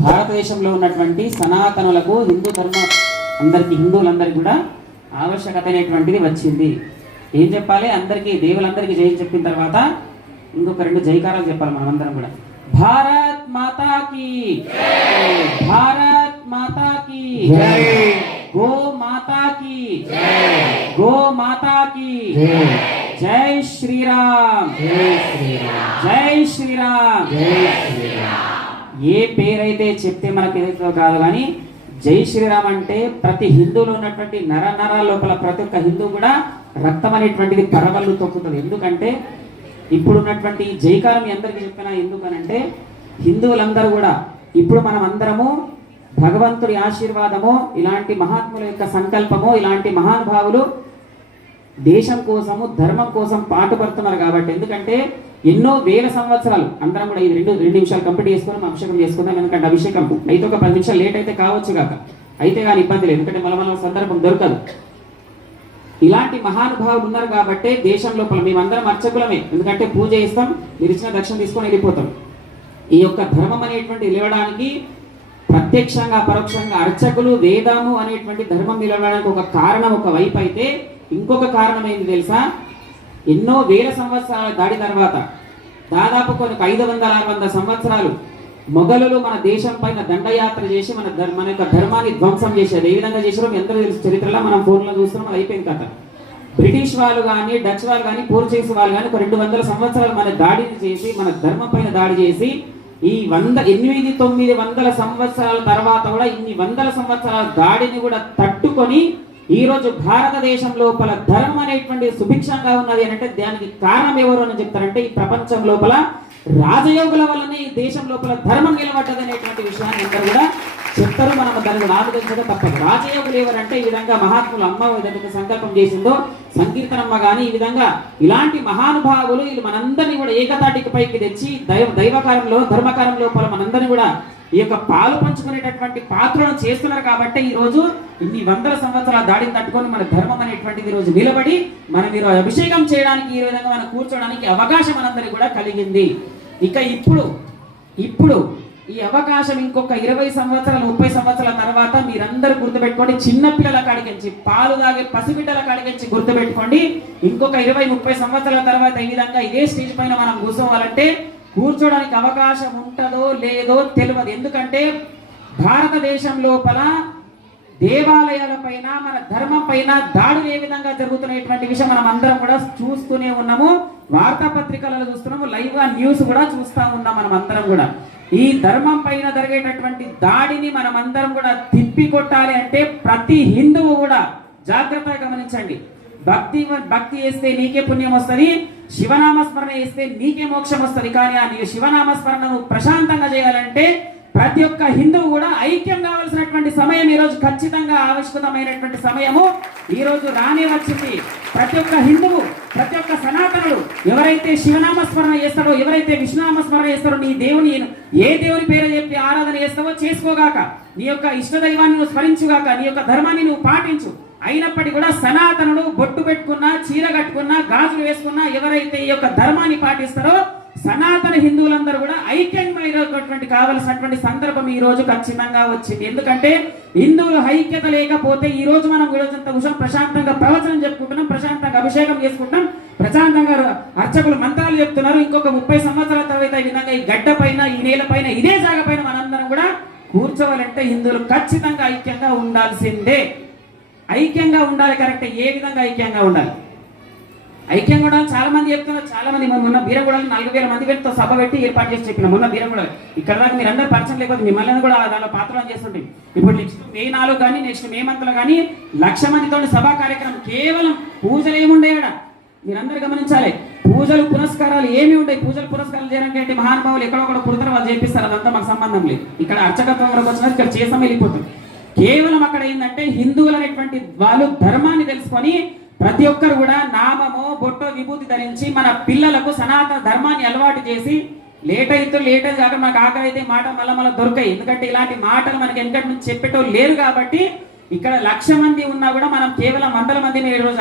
భారతదేశంలో ఉన్నటువంటి సనాతనులకు హిందూ ధర్మం అందరికి హిందువులందరికీ కూడా ఆవశ్యకత అనేటువంటిది వచ్చింది. ఏం చెప్పాలి? అందరికీ దేవులందరికీ జై చెప్పిన తర్వాత ఇంకొక రెండు జైకారాలు చెప్పాలి మనం అందరం కూడా. భారత్ మాతా కీ భారత్ మాతా కీ జై! గో మాతా కీ గో మాతా కీ జై! జై శ్రీరామ్! జై శ్రీరామ్! జై శ్రీరామ్! జై శ్రీరామ్! ఏ పేరైతే చెప్తే మనకి ఏదో కాదు కానీ జై శ్రీరామ్ అంటే ప్రతి హిందువులో ఉన్నటువంటి నర నరాల లోపల ప్రతి ఒక్క హిందువు కూడా రక్తం అనేటువంటిది పరవళ్ళు తొక్కుతుంది. ఎందుకంటే ఇప్పుడున్నటువంటి జైకారం ఎందరికి చెప్పినా ఎందుకనంటే హిందువులందరూ కూడా ఇప్పుడు మనం అందరము భగవంతుడి ఆశీర్వాదము ఇలాంటి మహాత్ముల యొక్క సంకల్పము ఇలాంటి మహానుభావులు దేశం కోసము ధర్మం కోసం పాటుపడుతున్నారు కాబట్టి. ఎందుకంటే ఎన్నో వేల సంవత్సరాలు అందరం కూడా ఈ రెండు రెండు నిమిషాలు కంప్లీట్ చేసుకొని అభిషేకం చేసుకుందాం. ఎందుకంటే అభిషేకం అయితే ఒక పది నిమిషాలు లేట్ అయితే కావచ్చు కాక. అయితే కానీ ఇబ్బంది లేదు. ఎందుకంటే మన మన సందర్భం దొరకదు. ఇలాంటి మహానుభావులు ఉన్నారు కాబట్టి దేశం లోపల మేమందరం అర్చకులమే. ఎందుకంటే పూజ చేస్తాం మీరు ఇచ్చిన దక్షిణ తీసుకొని వెళ్ళిపోతాం. ఈ యొక్క ధర్మం అనేటువంటి నిలవడానికి ప్రత్యక్షంగా పరోక్షంగా అర్చకులు వేదాము అనేటువంటి ధర్మం నిలవడానికి ఒక కారణం ఒక వైపు అయితే ఇంకొక కారణం ఏంది తెలుసా? ఎన్నో వేల సంవత్సరాల దాడి తర్వాత దాదాపు కొన్ని ఐదు వందల ఆరు వందల సంవత్సరాలు మొఘలులు మన దేశం పైన దండయాత్ర చేసి మన మన యొక్క ధర్మాన్ని ధ్వంసం చేశారు. ఏ విధంగా చేశారో ఎంత తెలుసు. చరిత్రలో మనం ఫోన్లో చూస్తున్నాం అది అయిపోయింది కథ. బ్రిటిష్ వాళ్ళు కానీ డచ్ వాళ్ళు కానీ పోర్చుగీస్ వాళ్ళు కానీ ఒక రెండు వందల సంవత్సరాలు మన దాడిని చేసి మన ధర్మం పైన దాడి చేసి ఈ వంద ఎనిమిది తొమ్మిది వందల సంవత్సరాల తర్వాత కూడా ఇన్ని వందల సంవత్సరాల దాడిని కూడా తట్టుకొని ఈ రోజు భారతదేశం లోపల ధర్మం అనేటువంటి సుభిక్షంగా ఉన్నది అని అంటే దానికి కారణం ఎవరు అని చెప్తారంటే ఈ ప్రపంచం లోపల రాజయోగుల వల్లనే ఈ దేశం లోపల ధర్మం నిలబడ్డది అనేటువంటి విషయాన్ని అందరూ కూడా చెప్తారు మనం దానికి కూడా ఆలోచించడం తప్పదు. రాజయోగులు ఎవరంటే ఈ విధంగా మహాత్ములు అమ్మ ఏదైతే సంకల్పం చేసిందో సంకీర్తనమ్మ కానీ ఈ విధంగా ఇలాంటి మహానుభావులు వీళ్ళు మనందరినీ కూడా ఏకతాటికి పైకి తెచ్చి దైవ దైవకారంలో ధర్మకారం లోపల మనందరినీ కూడా ఈ యొక్క పాలు పంచుకునేటటువంటి పాత్రలను చేస్తున్నారు కాబట్టి ఈరోజు ఇన్ని వందల సంవత్సరాల దాడిని తట్టుకొని మన ధర్మం అనేటువంటిది ఈ రోజు నిలబడి మనం ఈ రోజు అభిషేకం చేయడానికి ఈ విధంగా మనం కూర్చోడానికి అవకాశం మనందరికీ కూడా కలిగింది. ఇక ఇప్పుడు ఇప్పుడు ఈ అవకాశం ఇంకొక ఇరవై సంవత్సరాలు ముప్పై సంవత్సరాల తర్వాత మీరందరూ గుర్తుపెట్టుకోండి చిన్నపిల్లల పిల్లల పాలు తాగే పసిబిడ్డల కాడికించి గుర్తుపెట్టుకోండి. ఇంకొక ఇరవై ముప్పై సంవత్సరాల తర్వాత ఈ విధంగా ఇదే స్టేజ్ పైన మనం కూర్చోవాలంటే కూర్చోడానికి అవకాశం ఉంటుందో లేదో తెలియదు. ఎందుకంటే భారతదేశం లోపల దేవాలయాల పైన మన ధర్మం పైన దాడులు ఏ విధంగా జరుగుతున్నటువంటి విషయం మనం అందరం కూడా చూస్తూనే ఉన్నాము. వార్తాపత్రికలలో చూస్తున్నాము లైవ్గా న్యూస్ కూడా చూస్తూ ఉన్నాం మనం అందరం కూడా. ఈ ధర్మం పైన జరిగేటటువంటి దాడిని మనమందరం కూడా తిప్పి కొట్టాలి అంటే ప్రతి హిందువు కూడా జాగ్రత్తగా గమనించండి. భక్తి భక్తి చేస్తే నీకే పుణ్యం వస్తుంది శివనామస్మరణ చేస్తే నీకే మోక్షం వస్తుంది. కానీ ఆ నీ శివనామస్మరణను ప్రశాంతంగా చేయాలంటే ప్రతి ఒక్క హిందువు కూడా ఐక్యం కావాల్సినటువంటి సమయం ఈ రోజు ఖచ్చితంగా ఆవిష్కృతమైనటువంటి సమయము ఈరోజు రానే వచ్చింది. ప్రతి ఒక్క హిందువు ప్రతి ఒక్క సనాతనుడు ఎవరైతే శివనామస్మరణ చేస్తాడో ఎవరైతే విష్ణునామస్మరణ చేస్తాడో నీ దేవుని ఏ దేవుని పేరు చెప్పి ఆరాధన చేస్తావో చేసుకోగాక నీ యొక్క ఇష్ట దైవాన్ని నువ్వు స్మరించుగాక నీ యొక్క ధర్మాన్ని నువ్వు పాటించు. అయినప్పటికీ కూడా సనాతనుడు బొట్టు పెట్టుకున్నా చీర కట్టుకున్నా గాజులు వేసుకున్నా ఎవరైతే ఈ యొక్క ధర్మాన్ని పాటిస్తారో సనాతన హిందువులందరూ కూడా ఐక్యమైనటువంటి కావలసినటువంటి సందర్భం ఈ రోజు ఖచ్చితంగా వచ్చింది. ఎందుకంటే హిందువులు ఐక్యత లేకపోతే ఈ రోజు మనం ఈరోజంత ఉషం ప్రశాంతంగా ప్రవచనం చెప్పుకుంటున్నాం ప్రశాంతంగా అభిషేకం చేసుకుంటాం ప్రశాంతంగా అర్చకులు మంత్రాలు చెప్తున్నారు. ఇంకొక ముప్పై సంవత్సరాల తర్వాత ఈ విధంగా ఈ గడ్డ పైన ఈ నేల పైన ఇదే జాగ పైన మనందరం కూడా కూర్చోవాలంటే హిందువులు ఖచ్చితంగా ఐక్యంగా ఉండాల్సిందే. ఐక్యంగా ఉండాలి కరెక్ట్. ఏ విధంగా ఐక్యంగా ఉండాలి? ఐక్యం కూడా చాలా మంది చెప్తున్నారు. చాలా మంది మొన్న- మొన్న నాలుగు వేల మంది వ్యక్తితో సభ పెట్టి ఏర్పాటు చేసి చెప్పిన మొన్న బీరంగూడ ఇక్కడ దాకా మీరు అందరూ పరిచయం లేకపోతే మిమ్మల్ని కూడా దానిలో పాత్రలు చేస్తుంటే ఇప్పుడు నెక్స్ట్ మే నాలుగు కానీ నెక్స్ట్ మే మంత్లో కానీ లక్ష మందితో సభా కార్యక్రమం కేవలం పూజలు ఏముండే ఇక్కడ మీరందరూ గమనించాలి. పూజలు పురస్కారాలు ఏమి ఉంటాయి పూజలు పురస్కారాలు చేయడానికి మహానుభావులు ఎక్కడో ఒకటి పుడతారు వాళ్ళు చేపిస్తారు. అదంతా మాకు సంబంధం లేదు. ఇక్కడ అర్చకత్వం వరకు వచ్చినది ఇక్కడ చేసాం వెళ్ళిపోతుంది కేవలం అక్కడ ఏంటంటే హిందువులు అనేటువంటి వాళ్ళు ధర్మాన్ని తెలుసుకొని ప్రతి ఒక్కరు కూడా నామము బొట్టో విభూతి ధరించి మన పిల్లలకు సనాతన ధర్మాన్ని అలవాటు చేసి లేట్ అయితే లేట్ అయితే కాక మనకు ఆకలి అయితే మాట మళ్ళీ మళ్ళీ దొరకాయి. ఎందుకంటే ఇలాంటి మాటలు మనకి ఎందుకంటే నుంచి చెప్పేటోళ్ళు లేరు కాబట్టి ఇక్కడ లక్ష మంది ఉన్నా కూడా మనం కేవలం వందల మంది ఈ రోజు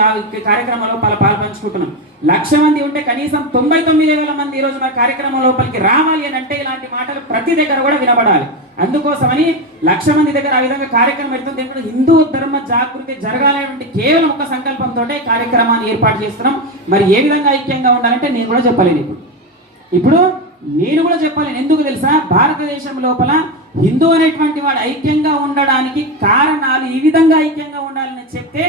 కార్యక్రమంలో పాలు పాల్పంచుకుంటున్నాం. లక్ష మంది ఉంటే కనీసం తొంభై తొమ్మిది వేల మంది ఈ మన కార్యక్రమం లోపలికి రావాలి అని అంటే ఇలాంటి మాటలు ప్రతి దగ్గర కూడా వినబడాలి అందుకోసమని లక్ష మంది దగ్గర ఆ విధంగా కార్యక్రమం పెడుతుంది హిందూ ధర్మ జాగృతి జరగాలనేటువంటి కేవలం ఒక సంకల్పంతో కార్యక్రమాన్ని ఏర్పాటు చేస్తున్నాం. మరి ఏ విధంగా ఐక్యంగా ఉండాలంటే నేను కూడా చెప్పలేను ఇప్పుడు. ఇప్పుడు నేను కూడా చెప్పలేను. ఎందుకు తెలుసా? భారతదేశం లోపల హిందూ అనేటువంటి వాడు ఐక్యంగా ఉండడానికి కారణాలు ఈ విధంగా ఐక్యంగా ఉండాలని చెప్తే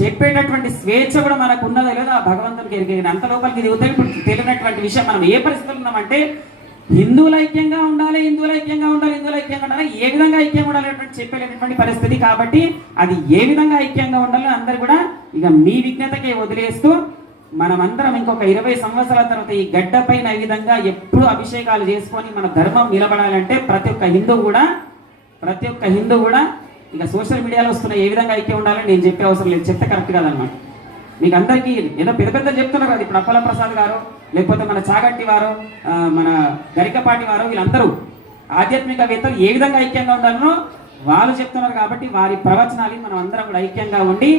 చెప్పేటటువంటి స్వేచ్ఛ కూడా మనకు ఉన్నదో లేదో ఆ భగవంతునికి ఎరిగిన అంత లోపలికి దిగుతాయి ఇప్పుడు తెలియనటువంటి విషయం మనం ఏ పరిస్థితులు ఉన్నామంటే హిందువులు ఐక్యంగా ఉండాలి హిందువులు ఐక్యంగా ఉండాలి హిందువులు ఐక్యంగా ఉండాలి ఏ విధంగా ఐక్యంగా ఉండాలనేటువంటి చెప్పేటటువంటి పరిస్థితి కాబట్టి అది ఏ విధంగా ఐక్యంగా ఉండాలో అందరు కూడా ఇక మీ విజ్ఞతకే వదిలేస్తూ మనమందరం ఇంకొక ఇరవై సంవత్సరాల తర్వాత ఈ గడ్డ పైన ఈ విధంగా ఎప్పుడు అభిషేకాలు చేసుకొని మన ధర్మం నిలబడాలంటే ప్రతి ఒక్క హిందూ కూడా ప్రతి ఒక్క హిందూ కూడా ఇక సోషల్ మీడియాలో వస్తున్న ఏ విధంగా ఐక్యం ఉండాలని నేను చెప్పే అవసరం లేదు. చెప్తే కరెక్ట్ కాదనమాట మీకు అందరికీ ఏదో పెద్ద పెద్ద చెప్తున్నారు కదా ఇప్పుడు అప్పల ప్రసాద్ గారు లేకపోతే మన చాగట్టి వారు మన గరికపాటి వారు వీళ్ళందరూ ఆధ్యాత్మికవేత్తలు ఏ విధంగా ఐక్యంగా ఉండాలనో వాళ్ళు చెప్తున్నారు కాబట్టి వారి ప్రవచనాలు మనం అందరం కూడా ఐక్యంగా ఉండి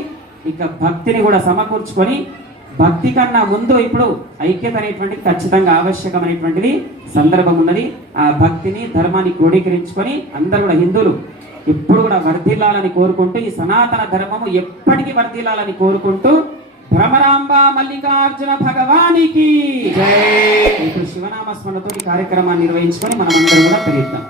ఇక భక్తిని కూడా సమకూర్చుకొని భక్తి కన్నా ముందు ఇప్పుడు ఐక్యత అనేటువంటిది ఖచ్చితంగా ఆవశ్యకమైనటువంటిది సందర్భం ఉన్నది. ఆ భక్తిని ధర్మాన్ని క్రోడీకరించుకొని అందరూ కూడా హిందువులు ఎప్పుడు కూడా వర్ధిల్లాలని కోరుకుంటూ ఈ సనాతన ధర్మము ఎప్పటికీ వర్ధిల్లాలని కోరుకుంటూ భ్రమరాంబ మల్లికార్జున భగవానికి. ఇప్పుడు శివనామ స్మరణతో కార్యక్రమాన్ని నిర్వహించుకొని మనం అందరం కూడా తెలియద్దాం